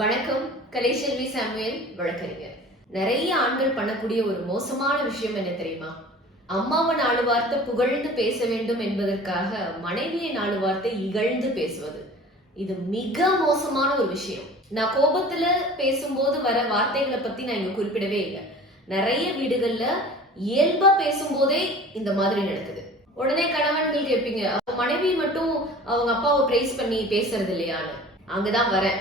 வணக்கம். கலைசெல்வி சாமுவேல், வழக்கறிஞர். நிறைய ஆண்கள் பண்ணக்கூடிய ஒரு மோசமான விஷயம் என்ன தெரியுமா? அம்மாவை 4 வார்த்தை புகழ்ந்து பேச வேண்டும் என்பதற்காக மனைவியை 4 வார்த்தை இகழ்ந்து பேசுவது. இது மிக மோசமான ஒரு விஷயம். நான் கோபத்துல பேசும்போது வர வார்த்தைகளை பத்தி நான் இங்க குறிப்பிடவே இல்லை. நிறைய வீடுகள்ல இயல்பா பேசும்போதே இந்த மாதிரி நடக்குது. உடனே கணவன்கள் கேட்பீங்க, மனைவி மட்டும் அவங்க அப்பாவை பிரைஸ் பண்ணி பேசுறது இல்லையான்னு. அங்கதான் வரேன்.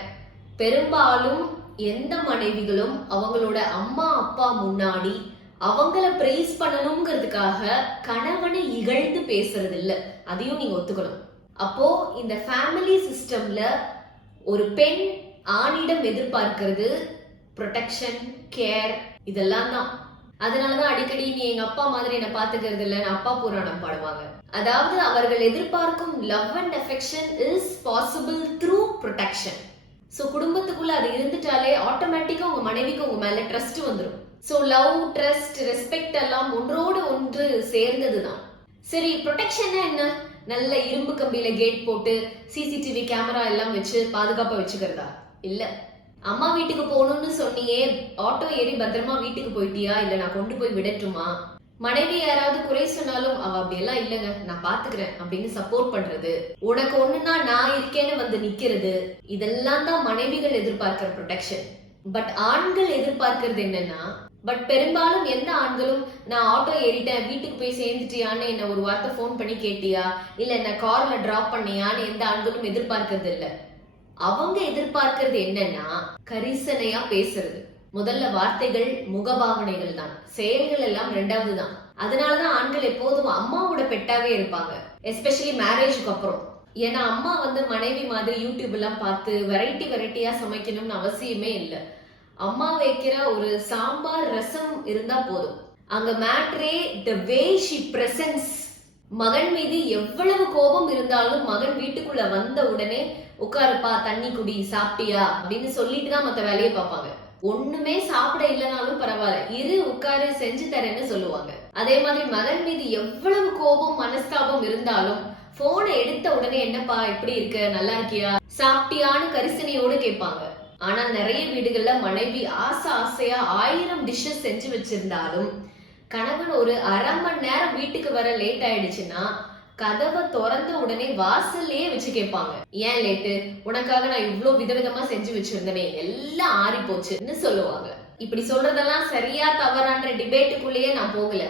பெரும்பாலும் எந்த மனைவிகளும் அவங்களோட அம்மா அப்பா முன்னாடி அவங்கள பிரைஸ் பண்ணணுங்கிறதுக்காக கணவனை இகழ்ந்து பேசுறது இல்ல. அதையும் நீங்க ஒத்துக்கணும். அப்போ இந்த ஃபேமிலி சிஸ்டம்ல ஒரு பெண் ஆணிடம் எதிர்பார்க்கிறது ப்ரொடெக்ஷன், கேர், இதெல்லாம் தான். அதனாலதான் அடிக்கடி நீ எங்க அப்பா மாதிரி என்ன பாத்துக்கிறது இல்லைன்னு அப்பா புராணம் பாடுவாங்க. அதாவது அவர்கள் எதிர்பார்க்கும் love and affection is possible through protection. So குடும்பத்துக்குள்ள அது இருந்துட்டாலே ஆட்டோமேட்டிக்கா உங்க மனைவிக்கு உங்க மேல ட்ரஸ்ட் வந்துடும். சோ லவ், ட்ரஸ்ட், ரெஸ்பெக்ட் எல்லாம் ஒன்றோடு ஒன்று சேர்ந்ததுதான். சரி, ப்ரொடெக்ஷன்னா என்ன? நல்ல இரும்பு கம்பியில கேட் போட்டு சிசிடிவி கேமரா எல்லாம் வச்சு பாதுகாப்பா வச்சுக்கிறதா? இல்ல. அம்மா வீட்டுக்கு போகணும்னு சொன்னியே, ஆட்டோ ஏறி பத்திரமா வீட்டுக்கு போயிட்டியா, இல்ல நான் கொண்டு போய் விடட்டுமா? மனைவி யாராவது குறை சொன்னாலும் அவ அப்படி எல்லாம் இல்லங்க, நான் பாத்துக்கிறேன் அப்படின்னு சப்போர்ட் பண்றது, உனக்கு ஒண்ணுன்னா நான் இருக்கேன்னு வந்து நிக்கிறது, இதெல்லாம் தான் மனைவிகள் எதிர்பார்க்கிற ப்ரொடெக்ஷன். பட் ஆண்கள் எதிர்பார்க்கிறது என்னன்னா, பெரும்பாலும் எந்த ஆண்களும் நான் ஆட்டோ ஏறிட்டேன் வீட்டுக்கு போய் சேர்ந்துட்டியான்னு என்ன ஒரு வார்த்தை போன் பண்ணி கேட்டியா, இல்ல என்ன கார்ல டிராப் பண்ணியான்னு எந்த ஆண்களும் எதிர்பார்க்கறது இல்ல. அவங்க எதிர்பார்க்கிறது என்னன்னா கரிசனையா பேசுறது. முதல்ல வார்த்தைகள், முகபாவனைகள் தான், செயல்கள் எல்லாம் ரெண்டாவது தான். அதனாலதான் ஆண்கள் எப்போதும் அம்மாவோட பெட்டாவே இருப்பாங்க, எஸ்பெஷலி மேரேஜுக்கு அப்புறம். ஏன்னா அம்மா மனைவி மாதிரி யூடியூப் எல்லாம் பார்த்து வெரைட்டியா சமைக்கணும்னு அவசியமே இல்லை. அம்மா வைக்கிற ஒரு சாம்பார், ரசம் இருந்தா போதும். அங்க மேட்ரே தி வே ஷி பிரசன்ஸ். மகன் மீது எவ்வளவு கோபம் இருந்தாலும் மகன் வீட்டுக்குள்ள வந்த உடனே உட்காருப்பா, தண்ணி குடி, சாப்பிட்டியா அப்படின்னு சொல்லிட்டு தான் மத்த வேலையை பார்ப்பாங்க. ஒண்ணுமே சாப்பிட இல்லைனாலும் பரவாயில்ல, இரு உட்காரு செஞ்சு தரேன்னு சொல்லுவாங்க. அதே மாதிரி மகன் மீது எவ்வளவு கோபம், மனஸ்தாபம் இருந்தாலும் போனை எடுத்த உடனே என்னப்பா எப்படி இருக்க, நல்லா இருக்கியா, சாப்பிட்டியான்னு கரிசனையோடு கேட்பாங்க. ஆனா நிறைய வீடுகள்ல மனைவி ஆசையா 1000 டிஷ்ஷஸ் செஞ்சு வச்சிருந்தாலும் கணவன் ஒரு அரை மணி நேரம் வீட்டுக்கு வர லேட் ஆயிடுச்சுன்னா கதவை திறந்த உடனே வாசல்லையே வச்சு கேட்பாங்க, ஏன் லேட்டு, உனக்காக நான் இவ்வளவு விதவிதமா செஞ்சு வச்சிருந்தனே, எல்லாம் ஆறி போச்சுன்னு சொல்லுவாங்க. இப்படி சொல்றதெல்லாம் சரியா தவறான்ற டிபேட்டுக்குள்ளேயே நான் போகல.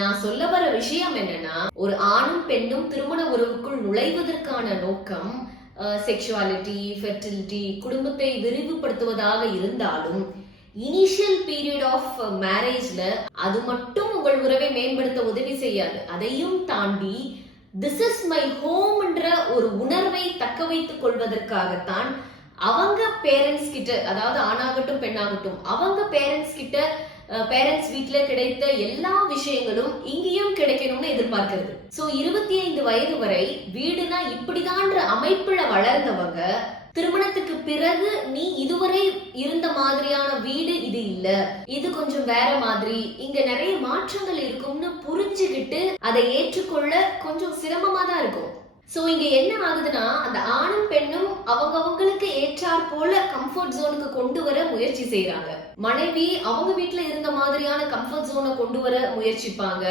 நான் சொல்ல வர விஷயம் என்னன்னா, ஒரு ஆணும் பெண்ணும் திருமண உறவுக்குள் நுழைவதற்கான நோக்கம் செக்சுவாலிட்டி, ஃபெர்டிலிட்டி, குடும்பத்தை விரிவுபடுத்துவதாக இருந்தாலும் இனிஷியல் பீரியட் ஆஃப் மேரேஜ்ல அது மட்டும் உங்கள் உறவை மேம்படுத்த உதவி செய்யாது. அதையும் தாண்டி திஸ் இஸ் மை ஹோம்ன்ற ஒரு உணர்வை தக்க வைத்துக் கொள்வதற்காகத்தான் அவங்க பேரண்ட்ஸ் கிட்ட, அதாவது ஆணாகட்டும் பெண்ணாகட்டும், அவங்க பேரண்ட்ஸ் கிட்ட, பேரண்ட்ஸ் வீட்டுல கிடைத்த எல்லா விஷயங்களும் இங்கேயும் கிடைக்கணும்னு எதிர்பார்க்கிறது. சோ 25 வயது வரை வீடுனா இப்படிதான்ற அமைப்புல வளர்ந்தவங்க திருமணத்துக்கு பிறகு நீ இதுவரை இருந்த மாதிரியான வீடு இது இல்ல, இது கொஞ்சம் வேற மாதிரி, இங்க நிறைய மாற்றங்கள் இருக்கும்னு புரிஞ்சுக்கிட்டு அதை ஏற்றுக்கொள்ள கொஞ்சம் சிரமமா தான் இருக்கும். சோ இங்க என்ன ஆகுதுன்னா, அந்த ஆணும் பெண்ணும் அவங்களுக்கு ஏற்றாற் போல கம்ஃபர்ட் ஜோனுக்கு கொண்டு வர முயற்சி செய்யறாங்க. மனைவி அவங்க வீட்டுல இருந்த மாதிரியான கம்ஃபர்ட் ஜோனை கொண்டு வர முயற்சிப்பாங்க.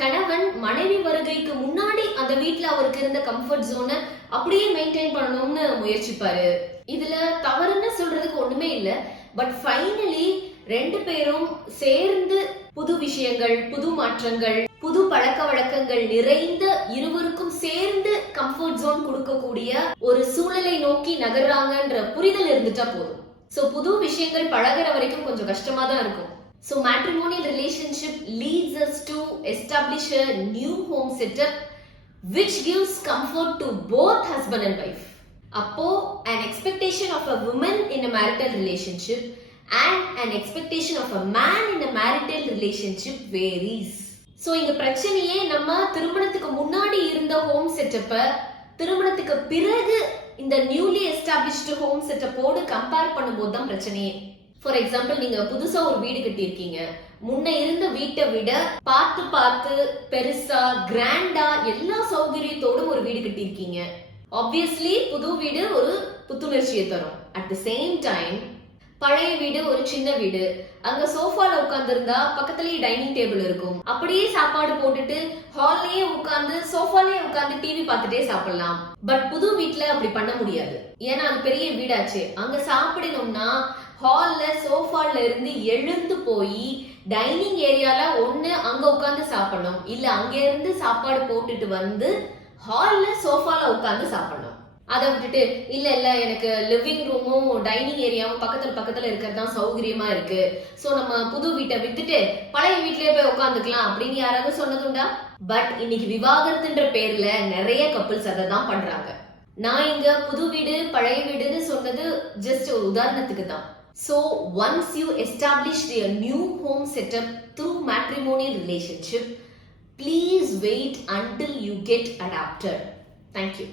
கணவன் மனைவி வருகைக்கு முன்னாடி அந்த வீட்டுல அவருக்கு இருந்த கம்ஃபர்ட் ஜோனை அப்படியே மெயின்டைன் பண்ணணும்னு முயற்சிப்பாரு. இதுல தவறுன்னு சொல்றதுக்கு ஒண்ணுமே இல்ல. பட் ஃபைனலி 2 பேரும் சேர்ந்து புது விஷயங்கள், புது மாற்றங்கள், புது பழக்க வழக்கங்கள் நிறைந்த, இருவருக்கும் சேர்ந்து கம்ஃபர்ட் ஜோன் கொடுக்கக்கூடிய ஒரு சூழலை நோக்கி நகர்றாங்கன்ற புரிதல் இருந்துட்டா போதும். சோ புது விஷயங்கள் பழகிற வரைக்கும் கொஞ்சம் கஷ்டமா தான் இருக்கும். So matrimonial relationship leads us to establish a new home setup which gives comfort to both husband and wife. Appo an expectation of a woman in a marital relationship and an expectation of a man in a marital relationship varies. So இங்க பிரச்சனையே நம்ம திருமணத்துக்கு முன்னாடி இருந்த home செட்டப்ப திருமணத்துக்கு பிறகு இந்த newly established home செட்டப்போடு compare பண்ணும்போது தான் பிரச்சனையே. ஃபார் எக்ஸாம்பிள், நீங்க புதுசா ஒரு வீடு கட்டியிருக்கீங்க. முன்ன இருந்த வீட்டை விட பார்த்து பெருசா, கிராண்டா, எல்லா சௌகரியத்தோடும் ஒரு வீடு கட்டியிருக்கீங்க. ஆப்வியஸ்லி புது வீடு ஒரு புத்துணர்ச்சியை தரும். அட் த சேம் டைம் பழைய வீடு ஒரு சின்ன வீடு, அங்க சோஃபால உட்கார்ந்து இருந்தா பக்கத்துலயே டைனிங் டேபிள் இருக்கும், அப்படியே சாப்பாடு போட்டுட்டு ஹால்லயே உட்கார்ந்து சோஃபாலயே உட்கார்ந்து டிவி பார்த்துட்டே சாப்பிடலாம். பட் புது வீட்ல அப்படி பண்ண முடியாது. ஏன்னா அது பெரிய வீடாச்சு. அங்க சாப்பிடணும்னா ஹால்ல சோஃபால இருந்து எழுந்து போய் டைனிங் ஏரியால ஒண்ணு அங்க உட்கார்ந்து சாப்பிடணும், இல்ல அங்க இருந்து சாப்பாடு போட்டுட்டு வந்து ஹால்ல சோஃபால உட்கார்ந்து சாப்பிடணும். அதை விட்டுட்டு இல்ல இல்ல எனக்கு லிவிங் ரூமும் டைனிங் ஏரியாவும் பக்கத்துல இருக்கிறது தான் சௌகரியமா இருக்கு, சோ நம்ம புது வீட்டை விட்டுட்டு பழைய வீட்லயே போய் உட்காந்துக்கலாம் அப்படின்னு யாராவது சொன்னதுண்டா? பட் இன்னைக்கு விவாகரத்துன்ற பேர்ல நிறைய கப்பிள்ஸ் அதை தான் பண்றாங்க. நான் இங்க புது வீடு பழைய வீடுன்னு சொன்னது ஜஸ்ட் ஒரு உதாரணத்துக்கு தான். So once you established a new home setup through matrimonial relationship, please wait until you get adapted. Thank you.